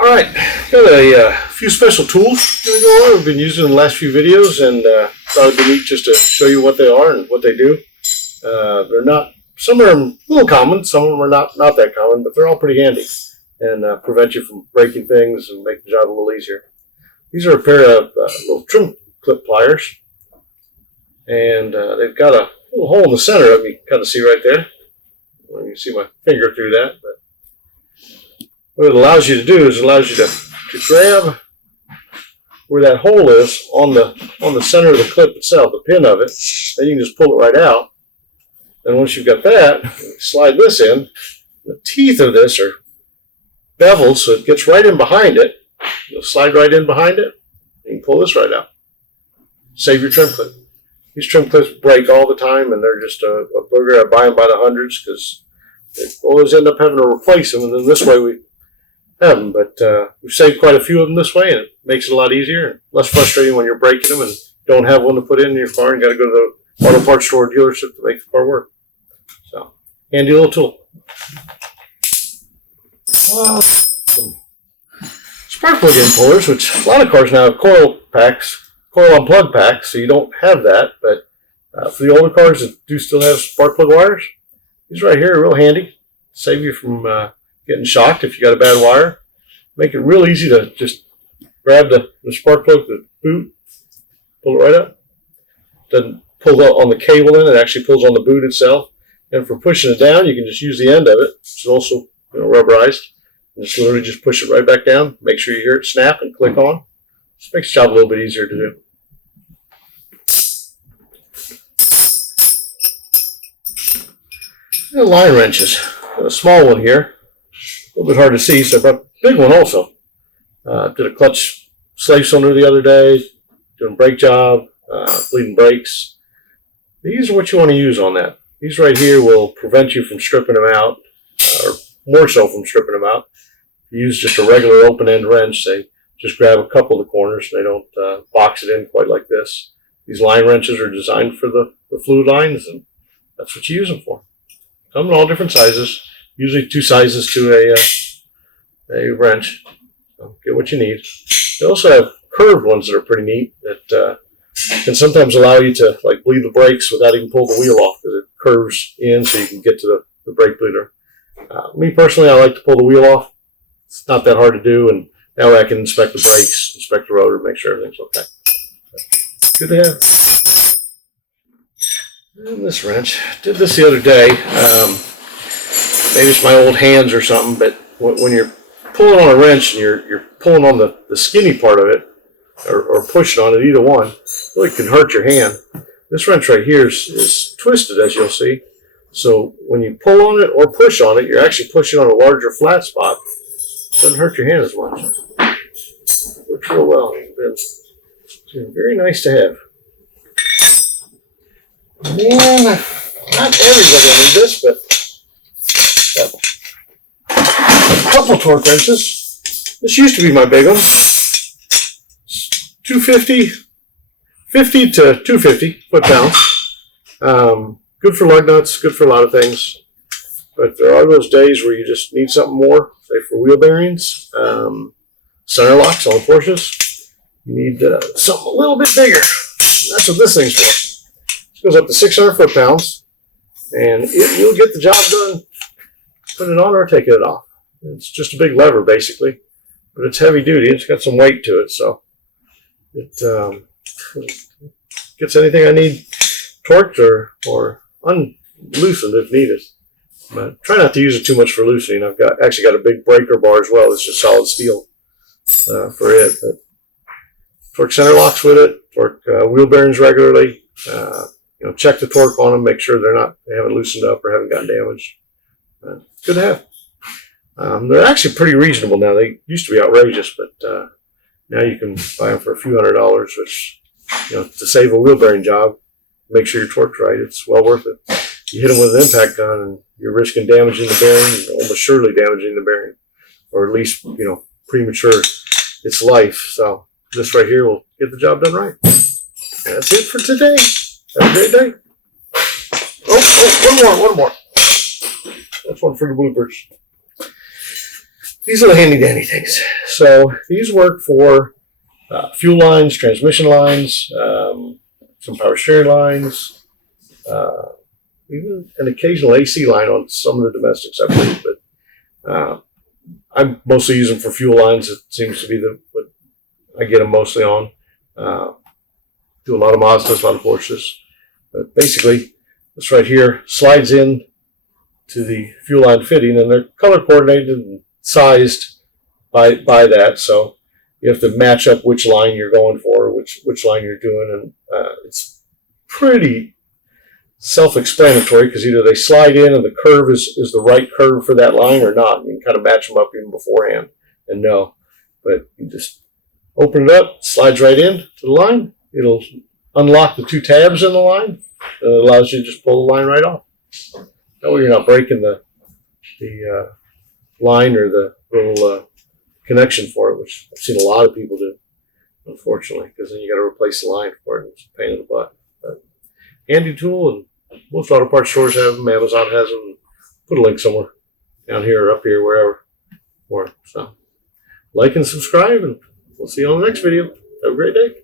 Alright, got a few special tools to go over. We've been using in the last few videos, and thought it'd be neat just to show you what they are and what they do. They're not, some are a little common, some of them are not that common, but they're all pretty handy and prevent you from breaking things and make the job a little easier. These are a pair of little trim clip pliers, and they've got a little hole in the center of them. You can kind of see right there. Well, you can see my finger through that, but what it allows you to do is it allows you to grab where that hole is on the center of the clip itself, the pin of it. Then you can just pull it right out. And once you've got that, slide this in. The teeth of this are beveled, so it gets right in behind it. You'll slide right in behind it. You can pull this right out. Save your trim clip. These trim clips break all the time, and they're just a booger. I buy them by the hundreds because they always end up having to replace them. And then this way we have them, but we've saved quite a few of them this way, and it makes it a lot easier and less frustrating when you're breaking them and don't have one to put in your car and got to go to the auto parts store or dealership to make the car work. So, handy little tool. Some spark plug in pullers, which a lot of cars now have coil on plug packs, so you don't have that, but for the older cars that do still have spark plug wires, these right here are real handy. Save you from getting shocked if you got a bad wire. Make it real easy to just grab the spark plug, the boot, pull it right up. Doesn't pull on the cable in, it actually pulls on the boot itself. And for pushing it down, you can just use the end of it. It's also rubberized. And just literally just push it right back down. Make sure you hear it snap and click on. Just makes the job a little bit easier to do. And line wrenches. Got a small one here. A little bit hard to see, so I brought a big one also. Did a clutch slave cylinder the other day, doing a brake job, bleeding brakes. These are what you want to use on that. These right here will prevent you from stripping them out, or more so from stripping them out. If you use just a regular open-end wrench, say, just grab a couple of the corners. They don't box it in quite like this. These line wrenches are designed for the fluid lines, and that's what you use them for. Come in all different sizes. Usually 2 sizes to a wrench. So get what you need. They also have curved ones that are pretty neat that can sometimes allow you to like bleed the brakes without even pulling the wheel off because it curves in so you can get to the brake bleeder. Me personally, I like to pull the wheel off. It's not that hard to do, and that way I can inspect the brakes, inspect the rotor, make sure everything's okay. Good to have. And this wrench, did this the other day. Maybe it's my old hands or something, but when you're pulling on a wrench and you're pulling on the skinny part of it, or pushing on it, either one, it really can hurt your hand. This wrench right here is twisted, as you'll see. So when you pull on it or push on it, you're actually pushing on a larger flat spot. It doesn't hurt your hand as much. Works real well. It's been very nice to have. And not everybody will need this, but a couple torque wrenches. This used to be my big one. 250, 50 to 250 foot-pounds. Good for lug nuts, good for a lot of things. But there are those days where you just need something more, say for wheel bearings, center locks on Porsches. You need something a little bit bigger. That's what this thing's for. This goes up to 600 foot-pounds, and you'll get the job done putting it on or taking it off. It's just a big lever, basically, but it's heavy duty. It's got some weight to it, so it gets anything I need torqued or unloosened if needed. But try not to use it too much for loosening. I've actually got a big breaker bar as well. It's just solid steel for it. But torque center locks with it. Torque wheel bearings regularly. Check the torque on them. Make sure they haven't loosened up or haven't gotten damaged. Good to have. They're actually pretty reasonable now. They used to be outrageous, but now you can buy them for a few $100s, which, to save a wheel bearing job, make sure your torque's right. It's well worth it. You hit them with an impact gun and you're risking damaging the bearing, almost surely damaging the bearing, or at least, premature its life. So this right here will get the job done right. And that's it for today. Have a great day. Oh, one more. That's one for the bloopers. These are the handy dandy things. So these work for fuel lines, transmission lines, some power steering lines, even an occasional AC line on some of the domestics, I believe. But I mostly use them for fuel lines. It seems to be what I get them mostly on. Do a lot of Mazdas, a lot of Porsches. But basically, this right here slides in to the fuel line fitting, and they're color coordinated and sized by that. So you have to match up which line you're going for, which line you're doing, and it's pretty self-explanatory because either they slide in and the curve is the right curve for that line or not. You can kind of match them up even beforehand and know. But you just open it up, slides right in to the line. It'll unlock the two tabs in the line, and it allows you to just pull the line right off. That way you're not breaking the line or the little connection for it, which I've seen a lot of people do, unfortunately, because then you got to replace the line for it. It's a pain in the butt. But handy tool, and most auto parts stores have them. Amazon has them. Put a link somewhere down here or up here, wherever. So like and subscribe, and we'll see you on the next video. Have a great day.